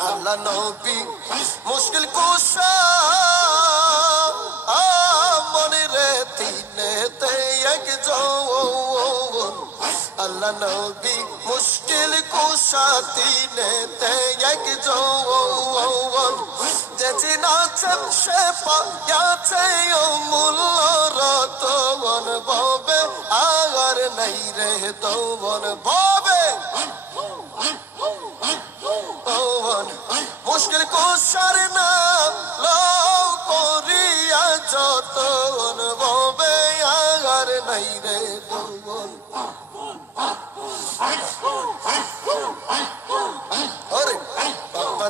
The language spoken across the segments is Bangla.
আল্লাহ নবী মুশকিল কুশা মনে রে তিনেতে একজন আল্লাহ নবী মুশকিল কুশা তিনেতে একজন যে চিনাছেন সে পাইয়াছে মূল্য রতন ববে আর নাই রে তবন ববে মুশকিল কুশার নাম লও করিয়া যতন ববে আর নাই রে তবন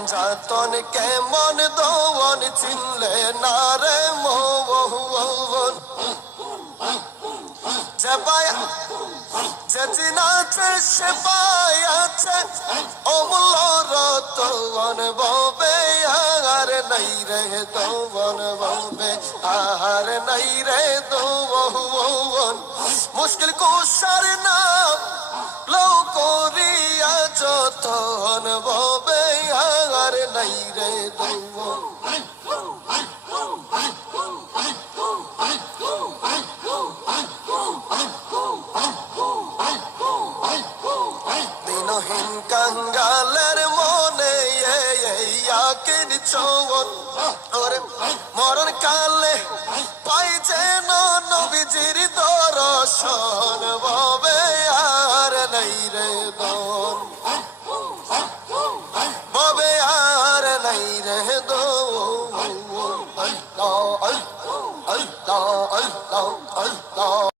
যাতন কেমন দৌন চিনলে না রে মোহন যে চিনাছে সে পাইয়াছে অমূল্য রতন ববে আর নাই রে তবন ববে আর নাই রে তবন মুশকিল কুশার নাম লও করিয়া যতন ববে আর নাই রে তবন দিনহীন কাঙ্গালের মনে ইয়াকিন চৌন ওরে মরণ কালে পাই যেন নবীজির দর্শন ববে আর নাই রে দন